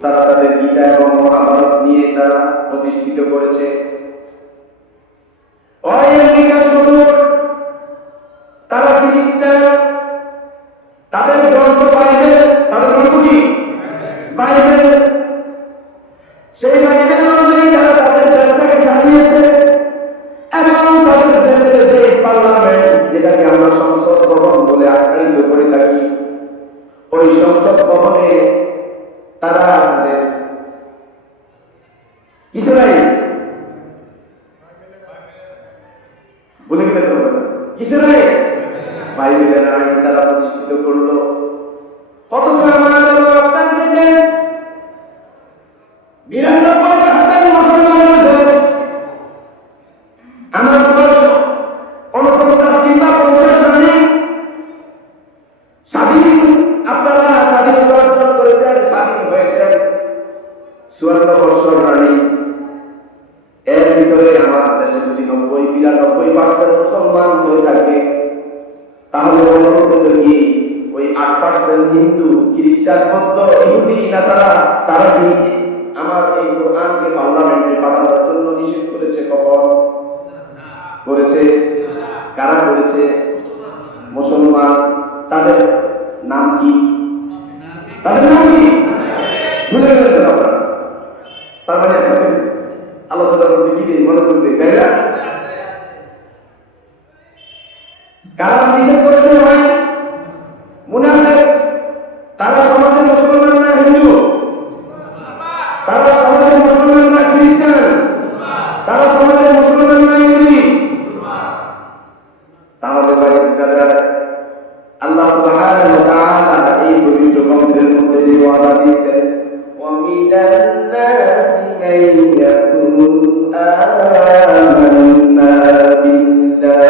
তারা তাদের গীতা এবং মহাভারত নিয়ে তারা প্রতিষ্ঠিত করেছে। তারা খ্রিস্টান, তাদের গ্রন্থ বাইবেল, তাদের গ্রন্থ কি বাইবেল, সেই বাইবেল অনুযায়ী তারা তাদের দেশটাকে সাজিয়েছে এবং তাদের দেশের যে পার্লামেন্ট, যেটাকে আমরা সংসদ ভবন বলে আখ্যায়িত করে থাকি, ওই সংসদ ভবনে তারা আমাদের ইসরায়েল বলে গেলে তো ইসরায়েল বাইবেলের আইন তারা প্রতিষ্ঠিত করলো। অথচ আপনাদের দেশ ৯২,০০০ মুসলমানের দেশ, আমার বয়স ৪৯ কিংবা ৫০ সালে স্বাধীন, আপনারা স্বাধীনতা অর্জন করেছেন, স্বাধীন হয়েছেন ৫৪ বছর রানী। এর ভিতরে আমার দেশে যদি ৯০-৯২% মুসলমান হয়ে থাকে, তাহলে অনুরোধে কি ওই ৮% হিন্দু, খ্রিস্টান, বৌদ্ধ, ইহুদি, নাসারা তারা কি আমার এই কোরআনকে পার্লামেন্টে পাঠানোর জন্য নিষেধ করেছে? কখন করেছে? কারা করেছে? মুসলমান। তাদের নাম কি? তাদের নাম কি ভুলে গেলেন আপনারা? তার মানে আলোচনার মধ্যে কি মনে করবে, তাই না? কারা নিষেধ করেছে ভাই? মুনাফিক। তারা সমাজে মুসলমান না হিন্দু? তারা সমাজে মুসলমান না খ্রিস্টান? তারা সমাজে মুসলমান না ইহুদি? তাহলে ভাই আল্লাহ সুবহানাহু ওয়া তাআলা এই পবিত্র গ্রন্থের মধ্যে যে ওয়াদা দিয়েছেন, ওয়া মিনান নাসি মান ইয়াকুলু আমান্না বিল্লাহ,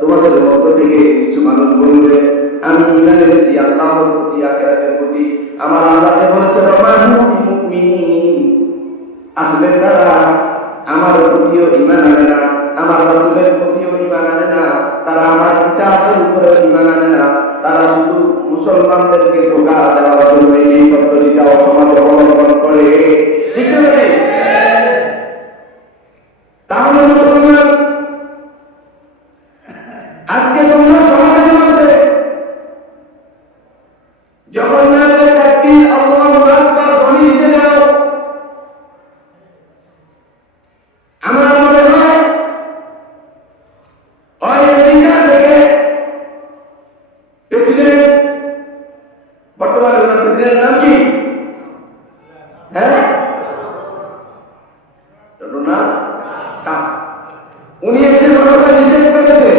তোমাদের মধ্য থেকে কিছু মানুষ বলবে আমি ঈমান এনেছি আল্লাহর প্রতি, আখিরাতের প্রতি। আমার আল্লাহ যে বলেছেন ওয়ামাহুম বিমুমিনিন, আসলে তারা আমার প্রতিও ঈমান আনে না, আমার রাসূলের প্রতিও ঈমান আনে না, তারা আমার কিতাবের উপরে ঈমান আনে না, তারা শুধু মুসলমানদেরকে ধোঁকা দেওয়ার জন্য এই পদ্ধতিটা সমাজে অবলম্বন করে। ঠিক আছে? তাহলে মুসলমান আজকে তোমরা সমাজের মধ্যে যখন তাকবীর আল্লাহু আকবার ধ্বনি দিতে যাও, আমার মনে হয় আমেরিকা থেকে প্রেসিডেন্ট, বর্তমানে প্রেসিডেন্টের নাম কি? হ্যাঁ, ডোনাল্ড ট্রাম্প। উনি এসে মনোভাব নিষেধ করেছে।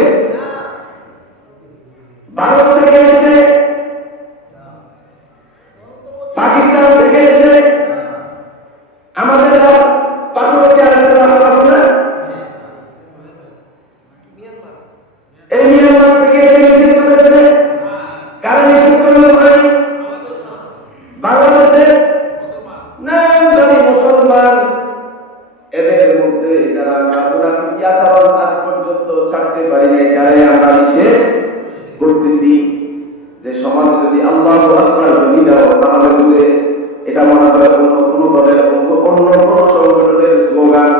ভারত থেকে এসে, পাকিস্তান থেকে এসে, আমাদের পার্শ্ববর্তী আরেকটা রাষ্ট্র আছে না, এই মিয়ানমার থেকে এসে নিষেধ করেছে। কারা নিষেধ করলো ভাই? বাংলাদেশে নাম জানি মুসলমান, এদের মধ্যে যারা মুনাফিকি আচরণ আজ পর্যন্ত ছাড়তে পারি নাই, তারাই আমরা নিষেধ করতেছি যে সমাজে যদি আল্লাহু আকবার ধ্বনি দাও, তাহলে বলে এটা মনে করে কোনো দলের অন্য কোনো সংগঠনের স্লোগান।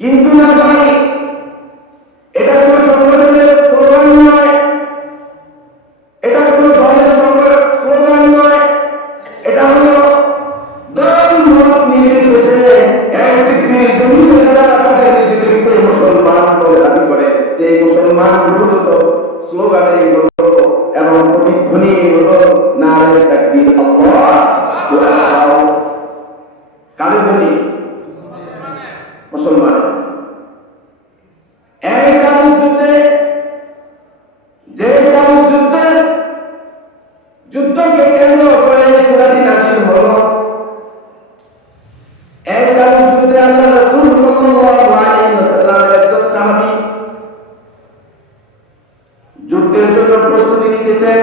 কিন্তু না ভাই, এটা কোনো সংগঠনের স্লোগান নয়, এটা কোনো দলের স্লোগান নয়, এটা হলো দল মত নির্বিশেষে এক পৃথিবীর জমিনে যারা তাদের নিজেদেরকে মুসলমান বলে দাবি করে, এই মুসলমান মূলত স্লোগানে হলো এবং প্রতিধ্বনি হলো নারে তাকবীর আল্লাহু আকবার। কাদের ধ্বনি? মুসলমান। এই তাবুক যুদ্ধে, যে তাবুক যুদ্ধকে কেন্দ্র করে সূরাটি নাযিল হলো, এই তাবুক যুদ্ধে আল্লাহ রাসূল সাল্লাল্লাহু আলাইহি ওয়াসাল্লামের একজন সাহাবী যুদ্ধের জন্য প্রস্তুতি নিতেছেন।